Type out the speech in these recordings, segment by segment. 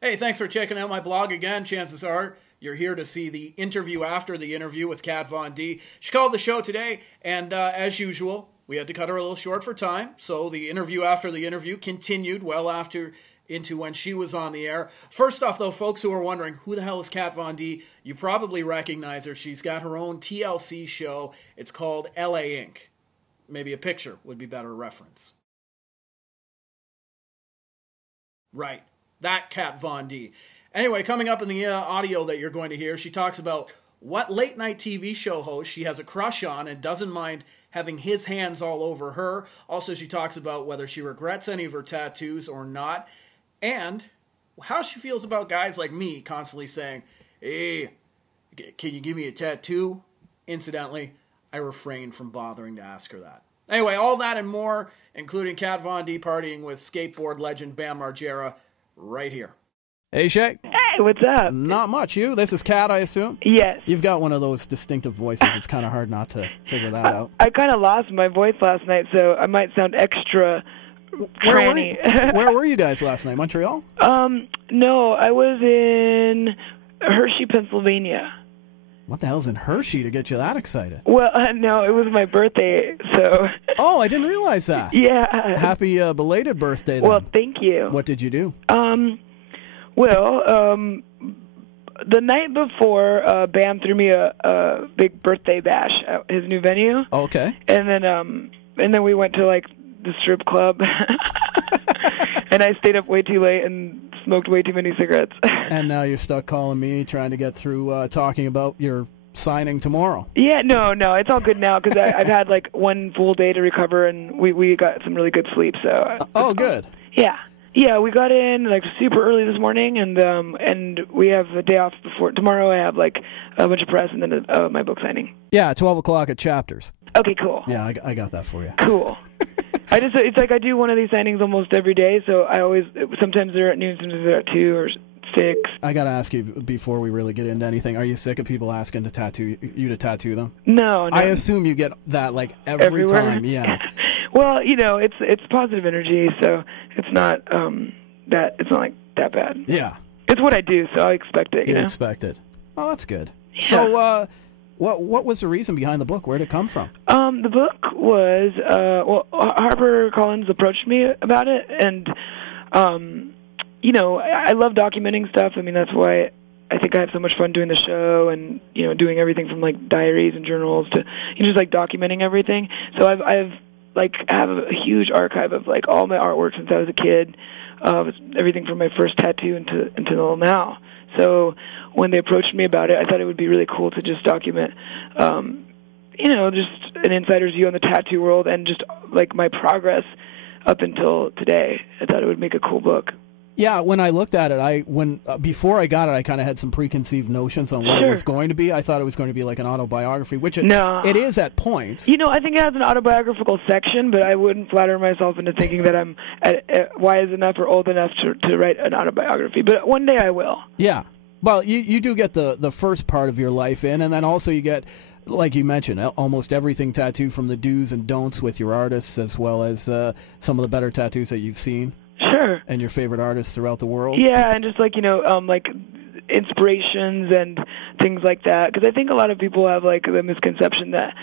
Hey, thanks for checking out my blog again. Chances are you're here to see the interview after the interview with Kat Von D. She called the show today, and as usual, we had to cut her a little short for time. So the interview after the interview continued well after into when she was on the air. First off, though, folks who are wondering, who the hell is Kat Von D? You probably recognize her. She's got her own TLC show. It's called LA Inc. Maybe a picture would be better reference. Right. That Kat Von D. Anyway, coming up in the audio that you're going to hear, she talks about what late-night TV show host she has a crush on and doesn't mind having his hands all over her. Also, she talks about whether she regrets any of her tattoos or not, and how she feels about guys like me constantly saying, hey, can you give me a tattoo? Incidentally, I refrained from bothering to ask her that. Anyway, all that and more, including Kat Von D partying with skateboard legend Bam Margera, right here. Hey, Shay. Hey, what's up? Not much. You? This is Kat, I assume? Yes. You've got one of those distinctive voices. It's kind of hard not to figure that out. I kind of lost my voice last night, so I might sound extra tranny. Where were you guys last night? Montreal? No, I was in Hershey, Pennsylvania. What the hell's in Hershey to get you that excited? Well, no, it was my birthday, so... Oh, I didn't realize that. Yeah. Happy belated birthday, then. Well, thank you. What did you do? The night before, Bam threw me a big birthday bash at his new venue. Okay. And then we went to, like, the strip club. And I stayed up way too late and smoked way too many cigarettes. And now you're stuck calling me, trying to get through talking about your signing tomorrow. Yeah, no, it's all good now because I've had like one full day to recover, and we got some really good sleep. So. Oh, good. Yeah, we got in like super early this morning, and we have a day off before tomorrow. I have like a bunch of press and then my book signing. Yeah, 12 o'clock at Chapters. Okay, cool. Yeah, I got that for you. Cool. It's like I do one of these signings almost every day, so sometimes they're at noon, sometimes they're at 2 or 6. I got to ask you before we really get into anything, are you sick of people asking to tattoo them? No. I assume you get that like everywhere. Time, yeah. Well, it's positive energy, so it's not it's not like that bad. Yeah. It's what I do, so I expect it, you know? Expect it. Oh, that's good. Yeah. So, what was the reason behind the book? Where did it come from? The book was, HarperCollins approached me about it, and, I love documenting stuff. I mean, that's why I think I have so much fun doing the show and, doing everything from, like, diaries and journals to, just, like, documenting everything. So I have a huge archive of, like, all my artwork since I was a kid, everything from my first tattoo until now. So when they approached me about it, I thought it would be really cool to just document, just an insider's view on the tattoo world and just, like, my progress up until today. I thought it would make a cool book. Yeah, when I looked at it, before I got it, I kind of had some preconceived notions on what it was going to be. I thought it was going to be like an autobiography, which it is at points. I think it has an autobiographical section, but I wouldn't flatter myself into thinking that I'm wise enough or old enough to write an autobiography. But one day I will. Yeah. Well, you do get the first part of your life in, and then also you get, like you mentioned, almost everything tattooed from the do's and don'ts with your artists, as well as some of the better tattoos that you've seen. Sure. And your favorite artists throughout the world. Yeah, and just like, like inspirations and things like that. Because I think a lot of people have like the misconception that,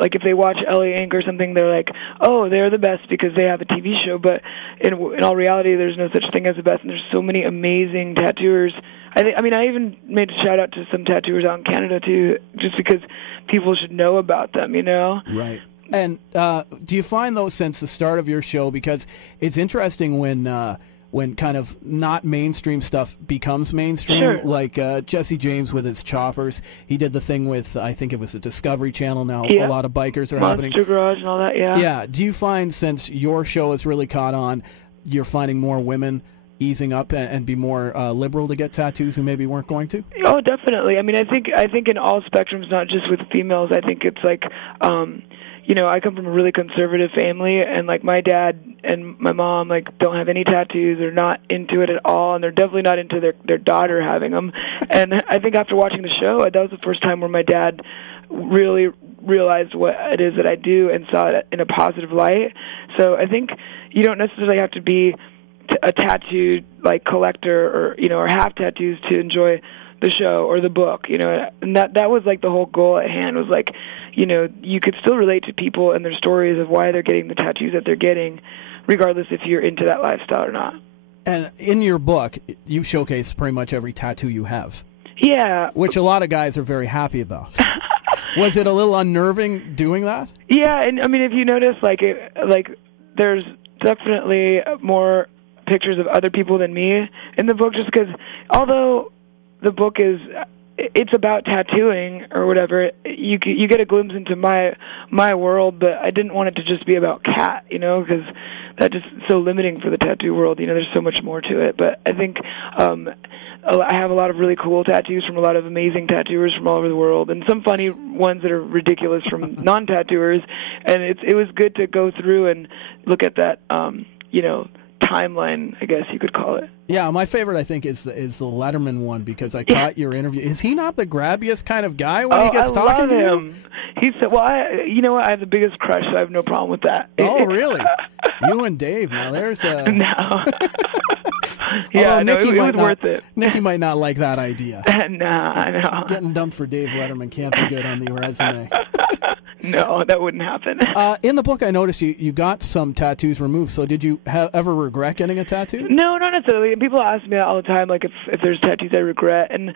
like if they watch LA Inc. or something, they're like, oh, they're the best because they have a TV show. But in all reality, there's no such thing as the best. And there's so many amazing tattooers. I even made a shout out to some tattooers out in Canada too, just because people should know about them, Right. And do you find, though, since the start of your show, because it's interesting when kind of not mainstream stuff becomes mainstream, like Jesse James with his choppers, he did the thing with, I think it was a Discovery Channel now, a lot of bikers are happening. Monster Garage and all that, yeah. Yeah. Do you find, since your show has really caught on, you're finding more women easing up and be more liberal to get tattoos who maybe weren't going to? Oh, definitely. I mean, I think in all spectrums, not just with females, I think it's like... I come from a really conservative family, and like my dad and my mom like don't have any tattoos. They're not into it at all, and they're definitely not into their daughter having them. And I think after watching the show, that was the first time where my dad really realized what it is that I do and saw it in a positive light. So I think you don't necessarily have to be a tattooed like collector or have tattoos to enjoy the show or the book, and that was like the whole goal at hand was like, you could still relate to people and their stories of why they're getting the tattoos that they're getting, regardless if you're into that lifestyle or not. And in your book, you showcase pretty much every tattoo you have. Yeah. Which a lot of guys are very happy about. Was it a little unnerving doing that? Yeah, and I mean, if you notice, there's definitely more pictures of other people than me in the book, just because although the book it's about tattooing or whatever, you get a glimpse into my world, but I didn't want it to just be about Kat, because that's just so limiting for the tattoo world. There's so much more to it. But I think I have a lot of really cool tattoos from a lot of amazing tattooers from all over the world, and some funny ones that are ridiculous from non-tattooers. And it was good to go through and look at that, timeline, I guess you could call it. Yeah, my favorite, I think, is the Letterman one, because I caught your interview. Is he not the grabbiest kind of guy when he gets talking to you? He said, well, you know what, I have the biggest crush, so I have no problem with that. Oh, really? You and Dave, now there's a... No. Yeah, no, it was worth it. Nikki might not like that idea. Nah, no. Getting dumped for Dave Letterman can't be good on the resume. No, that wouldn't happen. In the book, I noticed you got some tattoos removed. So did you ever regret getting a tattoo? No, not necessarily. People ask me that all the time, like if there's tattoos I regret. And,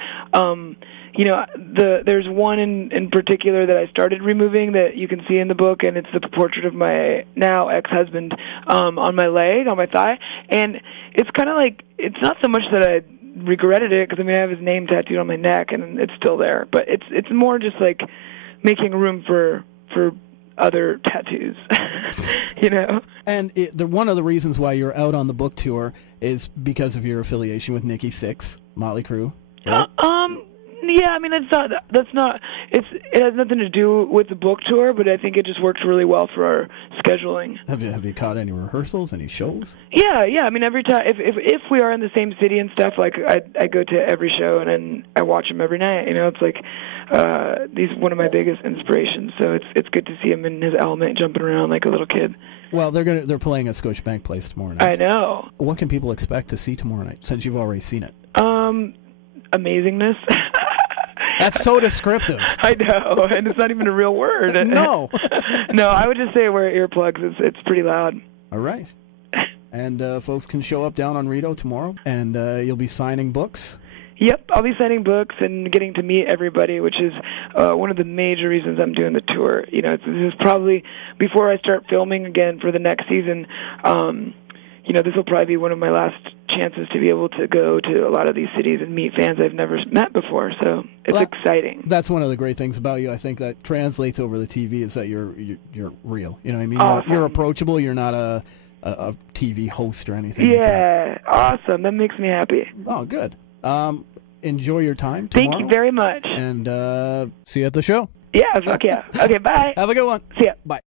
there's one in particular that I started removing that you can see in the book, and it's the portrait of my now ex-husband on my leg, on my thigh. And it's kind of like, it's not so much that I regretted it, because, I have his name tattooed on my neck, and it's still there. But it's more just like making room for other tattoos, And one of the reasons why you're out on the book tour is because of your affiliation with Nikki Sixx, Motley Crue. Right? Yeah, it has nothing to do with the book tour, but I think it just works really well for our scheduling. Have you caught any rehearsals, any shows? Yeah. Every time, if we are in the same city and stuff, like I go to every show and then I watch him every night. It's like he's one of my biggest inspirations. So it's good to see him in his element, jumping around like a little kid. Well, they're playing at Scotiabank Place tomorrow night. I know. What can people expect to see tomorrow night, since you've already seen it? Amazingness. That's so descriptive. I know, and it's not even a real word. No. No, I would just say wear earplugs. It's pretty loud. All right. And folks can show up down on Rideau tomorrow, and you'll be signing books? Yep, I'll be signing books and getting to meet everybody, which is one of the major reasons I'm doing the tour. This is probably, before I start filming again for the next season, this will probably be one of my last chances to be able to go to a lot of these cities and meet fans I've never met before. So it's exciting. That's one of the great things about you. I think that translates over the TV is that you're real. You know what I mean? Awesome. You're approachable. You're not a TV host or anything. Yeah, awesome. That makes me happy. Oh, good. Enjoy your time tomorrow. Thank you very much. And see you at the show. Yeah, fuck yeah. Okay, bye. Have a good one. See ya. Bye.